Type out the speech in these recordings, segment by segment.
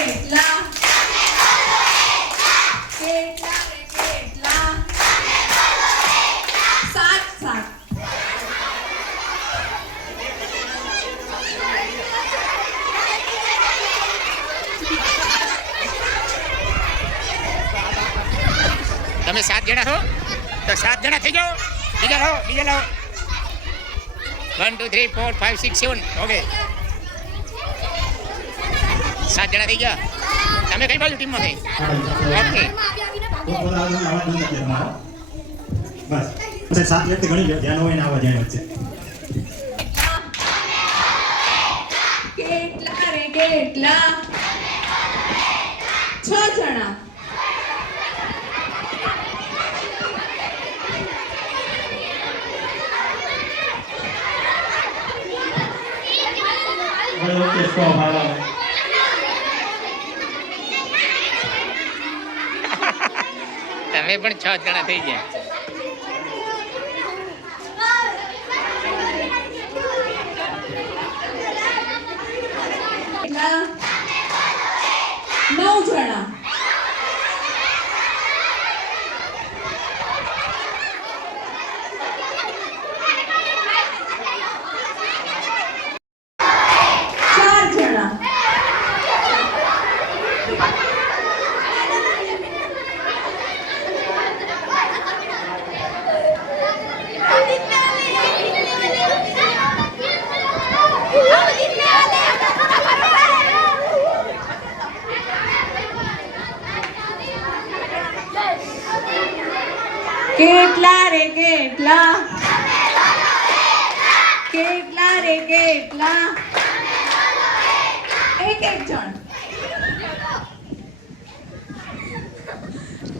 કેટલા કેટલા રે કેટલા 7 7 તમે 7 જણા છો તો 7 જણા થઈ જાઓ. બીજા લાવો 1 2 3 4 5 6 7 ઓકે 7 જણા થઈ ગયા. તમે કઈ બાજુ ટીમમાં થઈ? ઓકે બસ 7 વ્યક્તિ ગણી લો, ધ્યાન હોય ને આવા ધ્યાન વચ્ચે. કેટલા રે કેટલા 6 જણા ઓકે સ્ટોપ હાલો. તમે પણ 6 જણા થઈ ગયા. કેટલા 9 જણા કેટલા રે કેટલા કેટલા રે કેટલા એક જણ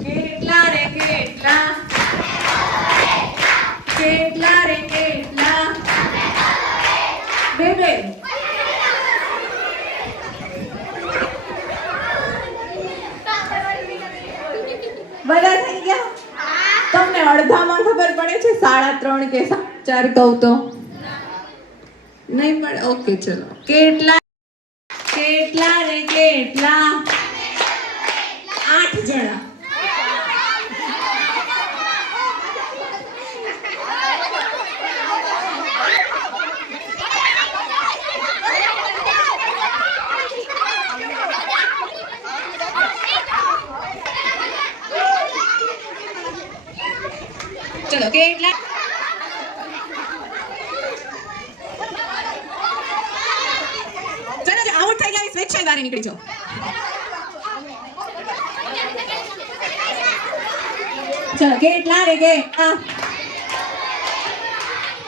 કેટલા રે કેટલા કેટલા રે કેટલા 2 2 બધા થઈ ગયા. તમને અડધામાં ખબર પડે છે 3.5 કે 4 કહું તો નહીં પડે. ઓકે ચલો કેટલા કેટલા રે કેટલા 8 જણા ચલો કેટલા ચલો આઉટ થઈ ગયા સ્વેચ્છાએ બહાર નીકળી જાઓ. ચલો કેટલા રે કેટલા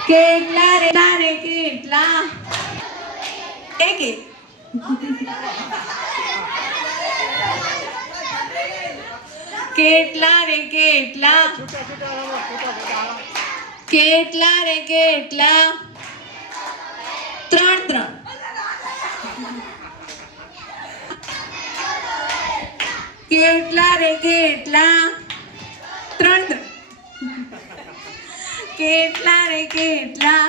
કેટલા રે કેટલા એક કેટલા રે કેટલા કેટલા રે કેટલા 3 3 કેટલા રે કેટલા 3 કેટલા રે કેટલા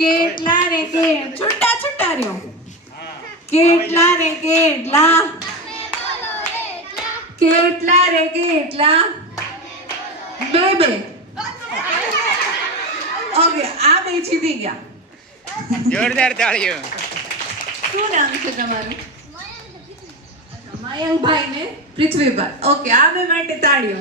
કેટલા રે કે છૂટા છૂટા રહ્યો. કેટલા રે કેટલા કેટલા રે કેટલા 2 2 ઓકે આ બે જીતી ગયા. જોરદાર તાળીઓ. શું નામ છે તમારું? મયંકભાઈ ને પૃથ્વીભાઈ. ઓકે આ બે માટે તાળીઓ.